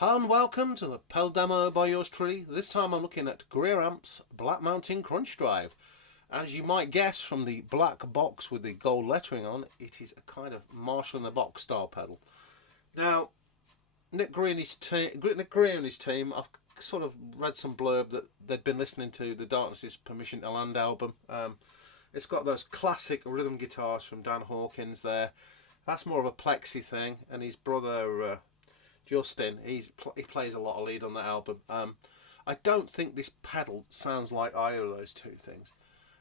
Hi and welcome to the pedal demo by yours truly. This time I'm looking at Greer Amps Black Mountain Crunch Drive. As you might guess from the black box with the gold lettering on, it is a kind of Marshall in the box style pedal. Now, Nick Greer and his team, I've sort of read some blurb that they'd been listening to the Darkness's Permission to Land album. It's got those classic rhythm guitars from Dan Hawkins there. That's more of a plexi thing, and his brother Justin, he plays a lot of lead on that album. I don't think this pedal sounds like either of those two things,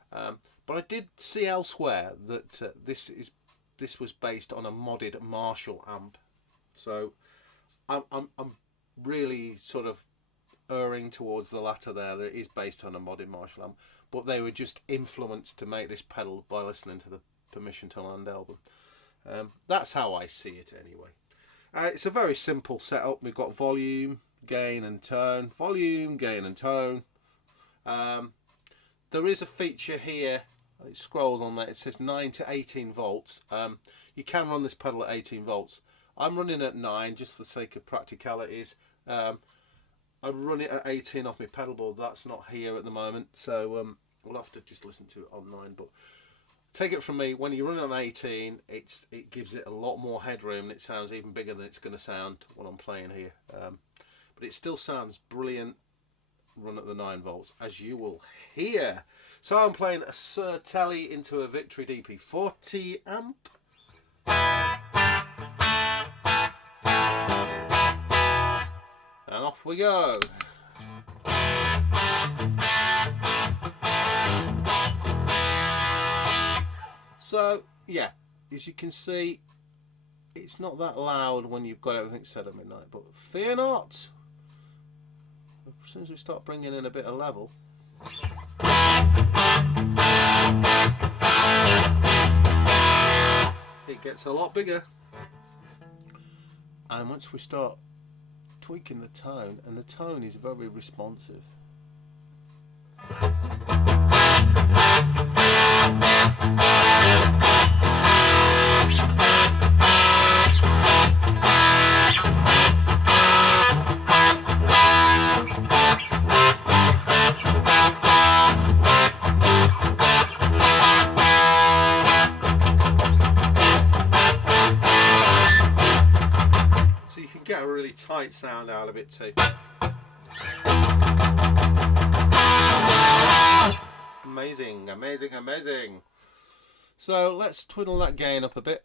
but I did see elsewhere that this was based on a modded Marshall amp, so I'm really sort of erring towards the latter there, that it is based on a modded Marshall amp, but they were just influenced to make this pedal by listening to the Permission to Land album. That's how I see it anyway. It's a very simple setup. We've got volume, gain and tone. Volume, gain and tone. There is a feature here. It scrolls on that. It says 9 to 18 volts. You can run this pedal at 18 volts. I'm running at 9 just for the sake of practicalities. I run it at 18 off my pedal board. That's not here at the moment, so we'll have to just listen to it on 9. But take it from me, when you run on 18, it gives it a lot more headroom, and it sounds even bigger than it's going to sound when I'm playing here. But it still sounds brilliant run at the 9 volts, as you will hear. So I'm playing a Suhr Tele into a Victory DP40 amp. And off we go. So yeah, as you can see, it's not that loud when you've got everything set at midnight, but fear not, as soon as we start bringing in a bit of level, it gets a lot bigger. And once we start tweaking the tone, and the tone is very responsive. So you can get a really tight sound out of it too. Amazing, amazing, amazing. So let's twiddle that gain up a bit.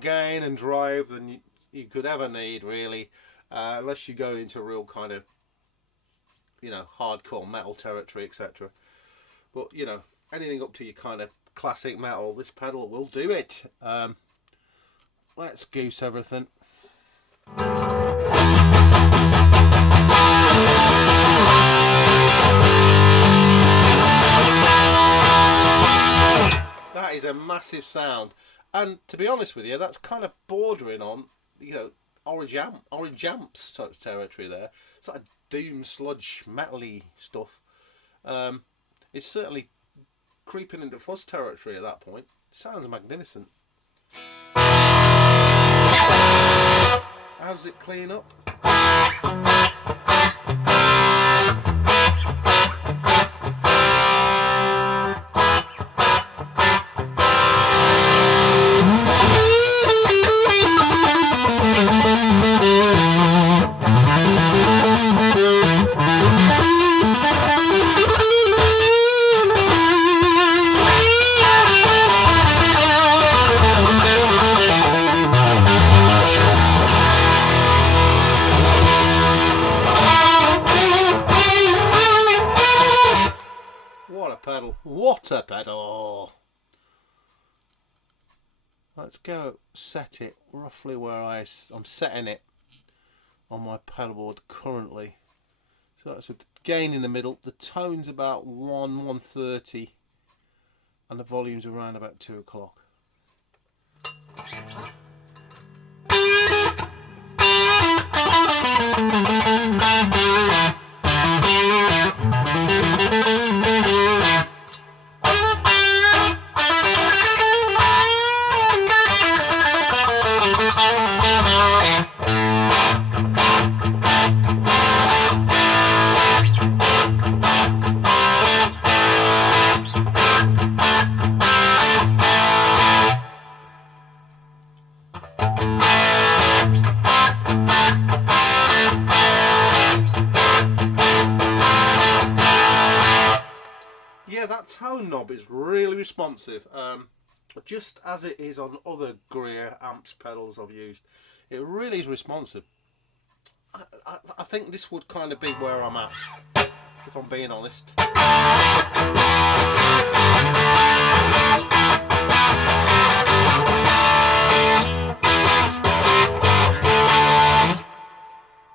Gain and drive than you could ever need, really, unless you're going into real kind of, hardcore metal territory, etc. But anything up to your kind of classic metal, this pedal will do it. Let's goose everything. That is a massive sound. And to be honest with you, that's kind of bordering on, orange amps sort of territory there. It's like doom sludge metally stuff. It's certainly creeping into fuzz territory at that point. Sounds magnificent. How does it clean up? What a pedal! Let's go set it roughly where I'm setting it on my pedal board currently. So that's with the gain in the middle. The tone's about 130, and the volume's around about 2 o'clock. Yeah, that tone knob is really responsive, just as it is on other Greer amps pedals I've used. It really is responsive. I think this would kind of be where I'm at, if I'm being honest. And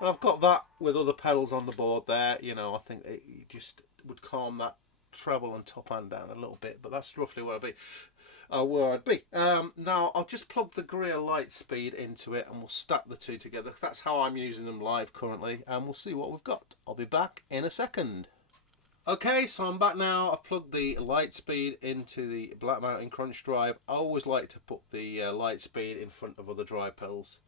I've got that with other pedals on the board there, you know. I think it just would calm that treble and top end down a little bit, but that's roughly where I'd be. Now I'll just plug the Greer Lightspeed into it and we'll stack the two together. That's how I'm using them live currently, and we'll see what we've got. I'll be back in a second. Okay, so I'm back now. I've plugged the Lightspeed into the Black Mountain Crunch drive. I always like to put the Lightspeed in front of other drive pedals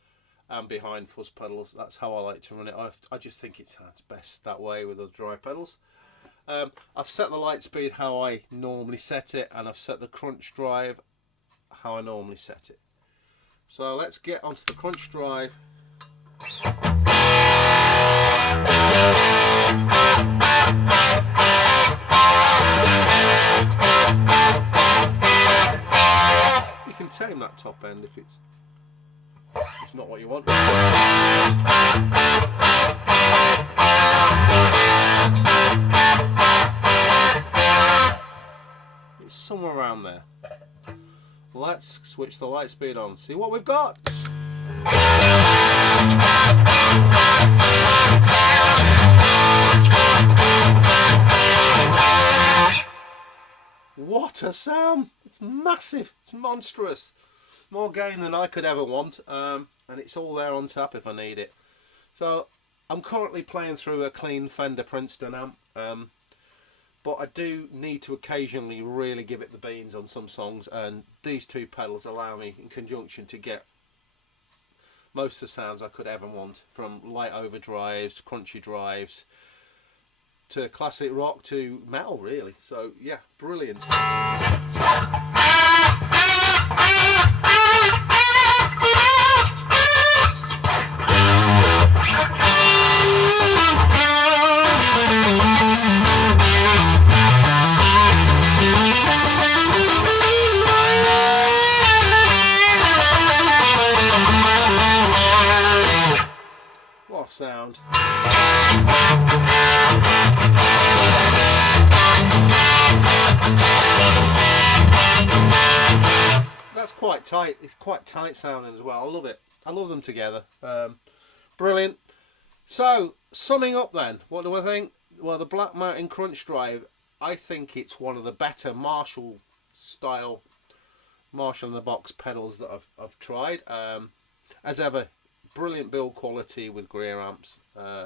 and behind fuzz pedals. That's how I like to run it. I just think it sounds best that way with other drive pedals. I've set the Lightspeed how I normally set it, and I've set the Crunch drive how I normally set it. So let's get onto the Crunch drive. You can tame that top end if it's not what you want. It's somewhere around there. Let's switch the Lightspeed on, see what we've got. What a sound! It's massive, it's monstrous. More gain than I could ever want, and it's all there on tap if I need it. So I'm currently playing through a clean Fender Princeton amp, but I do need to occasionally really give it the beans on some songs, and these two pedals allow me in conjunction to get most of the sounds I could ever want, from light overdrives, crunchy drives, to classic rock, to metal really. So yeah, brilliant. What a sound. That's quite tight. It's quite tight sounding as well. I love it. I love them together. Brilliant. So, summing up then, what do I think? Well, the Black Mountain Crunch drive, I think it's one of the better Marshall style, Marshall in the box pedals that I've tried. As ever, brilliant build quality with Greer amps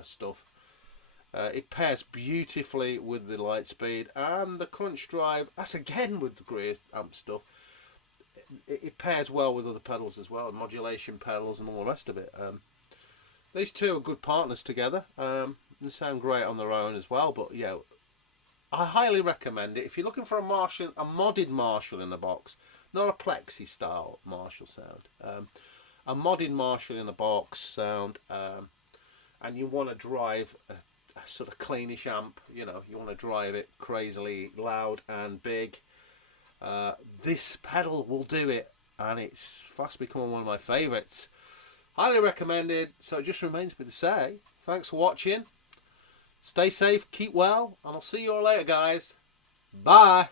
stuff. It pairs beautifully with the Lightspeed, and the Crunch drive, that's again with the Greer amp stuff. It pairs well with other pedals as well, modulation pedals and all the rest of it. These two are good partners together. They sound great on their own as well, but yeah, I highly recommend it if you're looking for a Marshall, a modded Marshall in the box, not a plexi style Marshall sound. A modded Marshall in the box sound, and you want to drive a sort of cleanish amp, you know, you want to drive it crazily loud and big. This pedal will do it, and it's fast becoming one of my favourites. Highly recommended. So it just remains me to say thanks for watching, stay safe, keep well, and I'll see you all later guys. Bye.